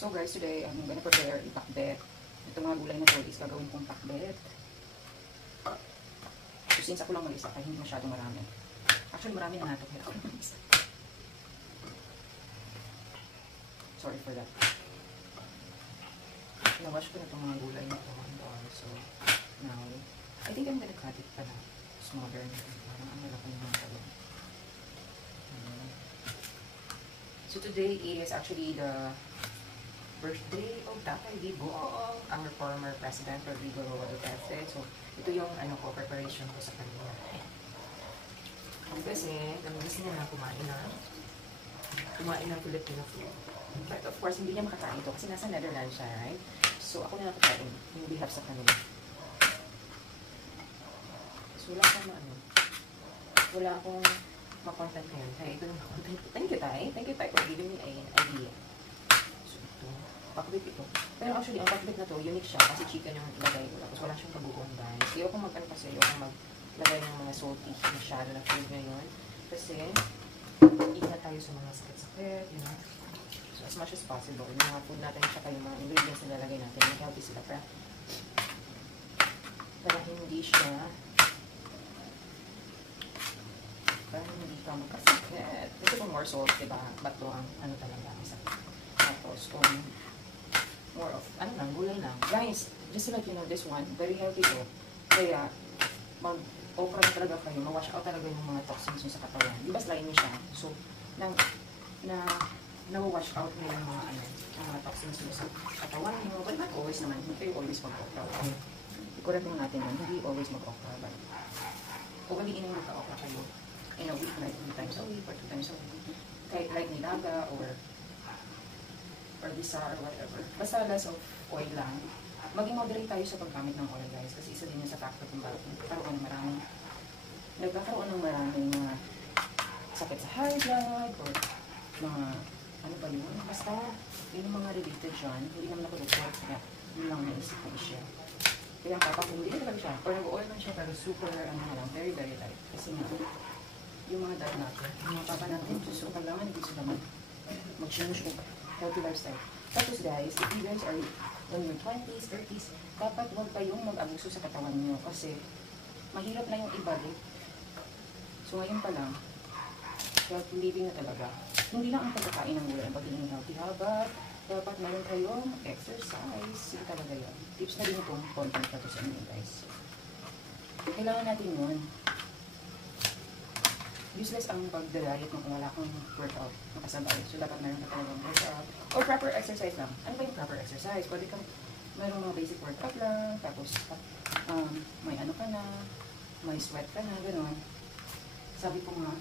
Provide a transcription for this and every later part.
So guys, today I'm gonna prepare ipakbet. Itong mga gulay na to is gagawin kong pakbet. So since ako lang mag-isa, kaya hindi masyadong marami. Actually, marami na nato kaya ako lang mag-isa. Sorry for that. Nawash ko na itong mga gulay na to. So now, I think I'm gonna cut it pa na smaller. Parang ang malaki ng mga talong. So today is actually the birthday of Tatay Digo, our former president, Rodrigo Roa Duterte. So, ito yung preparation ko sa kanya. Kasi, namiss niya na kumain ng Filipino food. But of course, hindi niya makakain ito kasi nasa Netherlands siya, right? So, ako na nakakain yung behalf sa kanila. So, wala akong makontent ngayon. Kaya ito yung makontent. Thank you, Tay. Thank you, Tay, for giving me an idea. Pakbit ito. Pero actually, ang pakbit na to, unique siya kasi chicken yung ilagay ko. Tapos wala siyang kabuuan, guys. Kaya ako kasi ayoko maglagay ng mga salty masyado na food ngayon. Kasi, ingat tayo sa mga sakit-sakit, you know. So, as much as possible, yung mga food natin, tsaka yung mga ingredients na lalagay natin, may healthy sila. Para hindi ka magkasakit. Ito kung more salt, diba? Bato ang talaga ang sakit. Tapos, more of, gulay lang. Guys, just to let you know, this one, very healthy to. Kaya, mag-okra na talaga kayo, ma-wash out talaga yung mga toxins nyo sa katawan. Di ba slimy siya? So, na-wash out na yung mga toxins nyo sa katawan nyo. But not always naman, hindi kayo always mag-okra. Okay. I-correct mo natin yun, hindi always mag-okra. But, ugaliin yung magka-okra kayo in a week, like 3 times a week or 2 times a week. Kahit like nilaga or bisa or whatever. Basta less of oil lang. Maging moderate tayo sa paggamit ng oil, guys. Kasi isa din yun sa factor kung bakit nagkakaroon ng maraming mga sakit sa high blood or mga, basta yun yung mga related dyan. Hindi naman ako report kaya yun lang naisip ko siya. Kaya ang papakundi talaga siya. Or nag-oil man siya pero super, very, very light. Kasi nga, yung mga dad natin, yung mga papa natin, so kailangan hindi sila mag-change ko. Healthy lifestyle. Tapos guys, if you guys are in your 20s, 30s, dapat huwag kayong mag-abuso sa katawan nyo kasi mahirap na yung ibalik. So ngayon pa lang, healthy living na talaga. Hindi lang ang pagkakain ng gulay ang pagiging healthy habit. Dapat meron kayong exercise. Yun talaga yun. Tips na din itong content na to sa inyo, guys. Kailangan natin yun. Useless ang pag-diet kung wala kang workout makasabay. So, dapat meron ka talagang workout. Or proper exercise lang. Ano ba yung proper exercise? Pwede kang meron mga basic workout lang. Tapos, may ka na. May sweat ka na. Ganon. Sabi ko nga,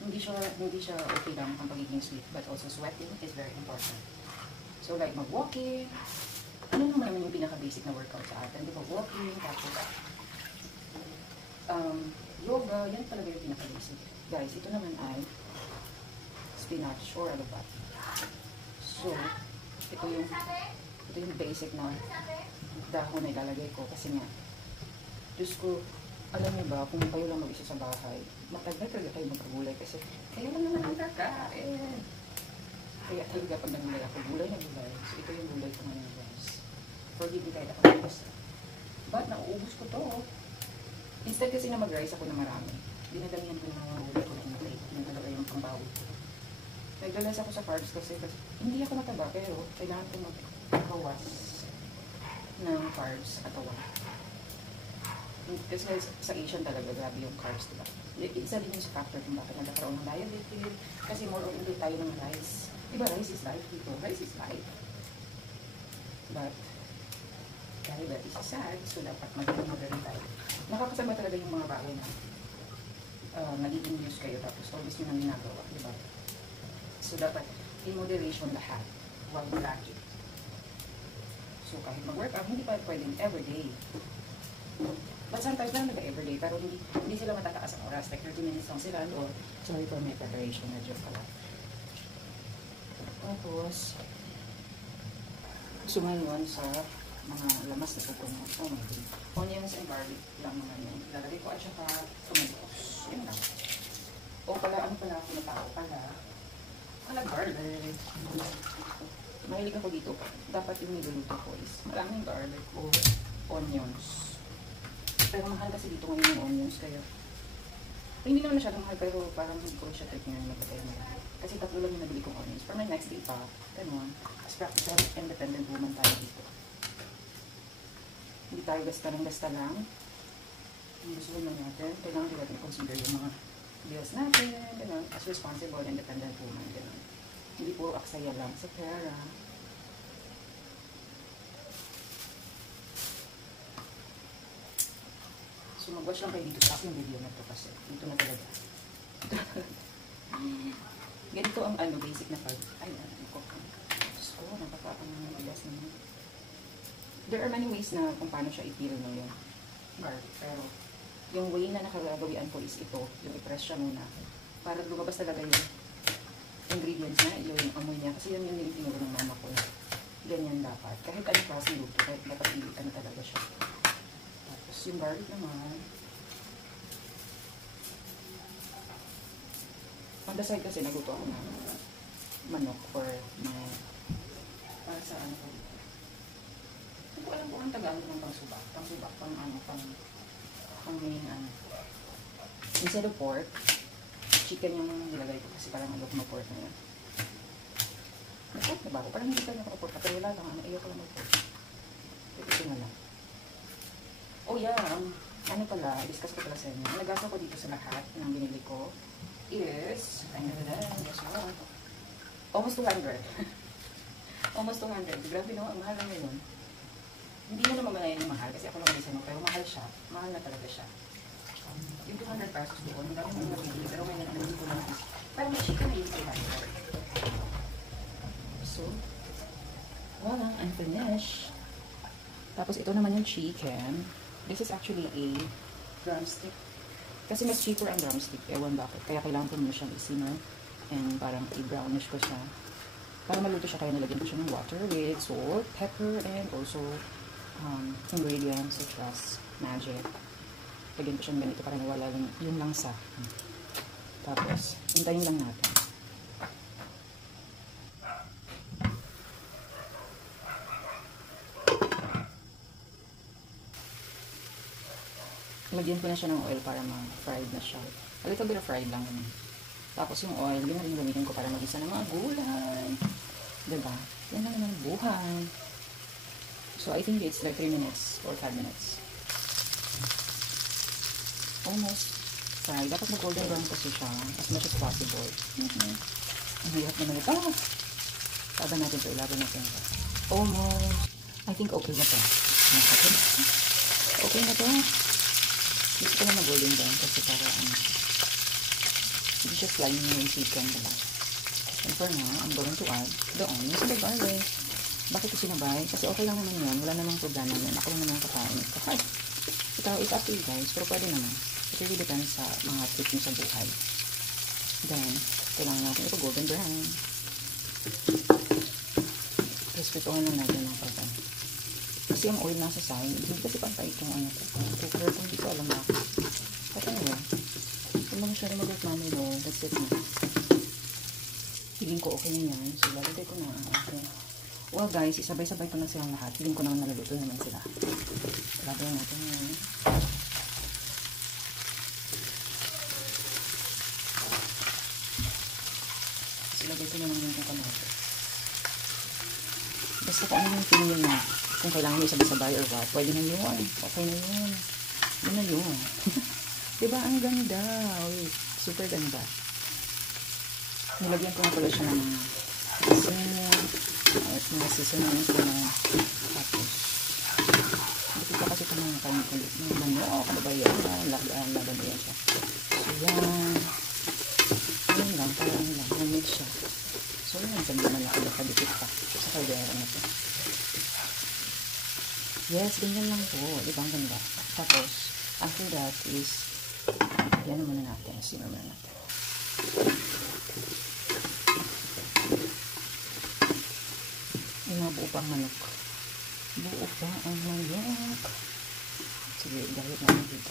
hindi siya okay lang ang pagiging sweet. But also, sweating is very important. So, like mag-walking. Ano naman yung pinaka-basic na workout sa atin? Di ba? Walking. Tapos, yoga, yan talaga yung pinaka-basic. Guys, ito naman ay spinach or alubati. So, ito yung basic na dahon na ilalagay ko kasi nga, Diyos ko, alam niyo ba, kung kayo lang mag-isa sa bahay, matagal talaga kayo magkagulay kasi kayo lang naman ang kakain. Kaya talaga pag nagulay ako, gulay na gulay. So, ito yung gulay ko ngayon, guys. Forgive me kahit ako guys. But, nauubos ko to. Instead kasi na mag-rice ako na marami, dinadamihan ko yung mga gulay ko ng plate. Yung talaga yung pangbawi ko. Nagdalas ako sa carbs kasi hindi ako mataba pero kailangan ko magkawas ng carbs at awa. Kasi sa Asian talaga, grabe yung carbs, diba? Isa din yung sa factor kung bakit nagkakaroon ng diabetes. Kasi more on hindi tayo ng rice. Diba rice is life dito? Rice is life. But, diabetes is sad, so dapat magaling tayo. Nakakasama talaga yung mga bagay na nagiging use kayo tapos always nyo nang ginagawa, diba? So, dapat in moderation lahat. Huwag lagi. So, kahit mag-workout, hindi pa pwedeng everyday. But sometimes lang nag-everyday, pero hindi sila matataas ang oras. Like 30 minutes lang sila, or sorry for my preparation, na joke pala. Tapos, sumayon sa mga lamas na pupunod. Oh my God. Onions and garlic lang naman yun. Lalagay ko at saka tomatoes. Yun lang. O pala, ano pala ako na tao pala? Wala garlic. Mahilig ako dito. Dapat yung niluluto ko is maraming garlic o onions. Pero mahal kasi dito ngayon yung onions kaya. Hindi naman masyadong mahal pero parang hindi ko siya trip ngayon magpatay mo. Kasi tatlo lang yung nabili kong onions. For my next day pa, ganun. As practical, independent woman tayo dito. Hindi tayo basta lang. Ang gusto naman natin, kailangan din natin i-consider yung mga bills natin, ganun. As responsible, independent woman, ganun. Hindi puro aksaya lang sa pera. So, mag-watch lang kayo dito sa aking video na to kasi dito na talaga. Ganito ang basic na pag... Ay, ko. So, napapakang mga bigas naman. There are many ways na kung paano siya i-peel no yung garlic. Pero, yung way na nakagawian ko is ito, yung i-press siya muna. Para lumabas talaga yung ingredients na, yung amoy niya. Kasi yan yung tinuro ng mama ko. Ganyan dapat. Kahit ano klaseng luto, kahit dapat ano talaga siya. Tapos yung garlic naman. On the side kasi nagluto ako ng manok for my para sa ano ko dito. Hindi ko alam kung ang Tagalog ng pangsubak. Pangsubak, pang main ano. Instead of pork, chicken yung nilagay ko kasi parang alok na pork na yun. Pork na ba ako? Parang hindi ka naka-pork. Pero wala lang. Ayaw ko lang mag-pork. Ito na lang. Oh yeah. Ano pala, discuss ko pala sa inyo. Ang nagasa ko dito sa lahat ng binili ko is, almost 200. Almost 200. Grabe no, ang mahal lang yun. Hindi mo naman malayan yung mahal kasi ako lang isa no, pero mahal siya. Mahal na talaga siya. Yung 200 pesos doon, ang dami mong nabili, pero may nabili ko lang is, parang may chicken na yung 200. So, voila, I'm finished. Tapos ito naman yung chicken. This is actually a drumstick. Kasi mas cheaper ang drumstick. Ewan bakit. Kaya kailangan ko muna siyang i-simmer. And parang i-brownish ko siya. Para maluto siya, kaya nalagyan ko siya ng water with salt, pepper, and also ingredients such as magic. Lagyan ko siya ng ganito para nawala yung langsa. Tapos, hintayin lang natin. Lagyan ko na siya ng oil para ma-fried na siya. A little bit of fried lang yun. Tapos yung oil, yun na rin gamitin ko para mag-isa ng mga gulay. Diba? Yan lang naman buhay. So, I think it's like 3 minutes or 5 minutes. Almost fried. Dapat mag-golden brown kasi siya as much as possible. Ang hirap naman ito. Laban natin ito. Ilaban natin ito. Almost. I think okay na ito. Okay na ito. Gusto ko na mag-golden brown kasi para hindi siya slimy yung chicken, diba? And for now, I'm going to add the onions and the garlic. Bakit ko sinabay? Kasi okay lang naman yun. Wala namang problema yun. Ako lang naman kakain. Kahit it's up to you guys, pero pwede naman. It really depends sa mga tip nyo sa buhay. Then, kailangan natin ito golden brown. Tapos pituhan lang natin ng pagkain. Kasi yung oil nasa side, hindi kasi pantay itong ano ko. Cooker kung hindi ko alam na. At anyway, kung naman siya rin mag-mami doon, that's it na. Feeling ko okay na yan. So, lalagay ko na. Okay. Well guys, isabay-sabay ko na silang lahat. Feeling ko naman naluluto naman sila. Lagay natin yan. So, lagay ko naman yung kamatis. Basta kung ano yung feeling na kung kailangan mo isabay-sabay or what, pwede na yun. Okay na yun. Yun na yun. Diba? Ang ganda. Wait, super ganda. Nilagyan ko na pala siya ng mga seasonings ko na tapos. Dito pa kasi ito mga kain kulit. Mga manok, ano ba yun? Laban na yan siya. So, yan. Yan lang, parang yan lang. Namit siya. So, yan. Ganda malaki na kadikit pa. Sa kaldera na ito. Yes, ganyan lang po. Diba ang ganda? Tapos, after that is, yan naman natin. Simmer muna natin. Yung mga buo pang manok. Buo pa ang manok. Sige, gayot natin dito.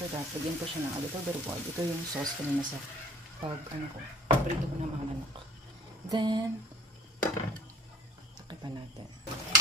after that, lagyan ko siya ng a little bit of oil. Ito yung sauce kanina sa prito ko ng mga manok. Then, takipan natin.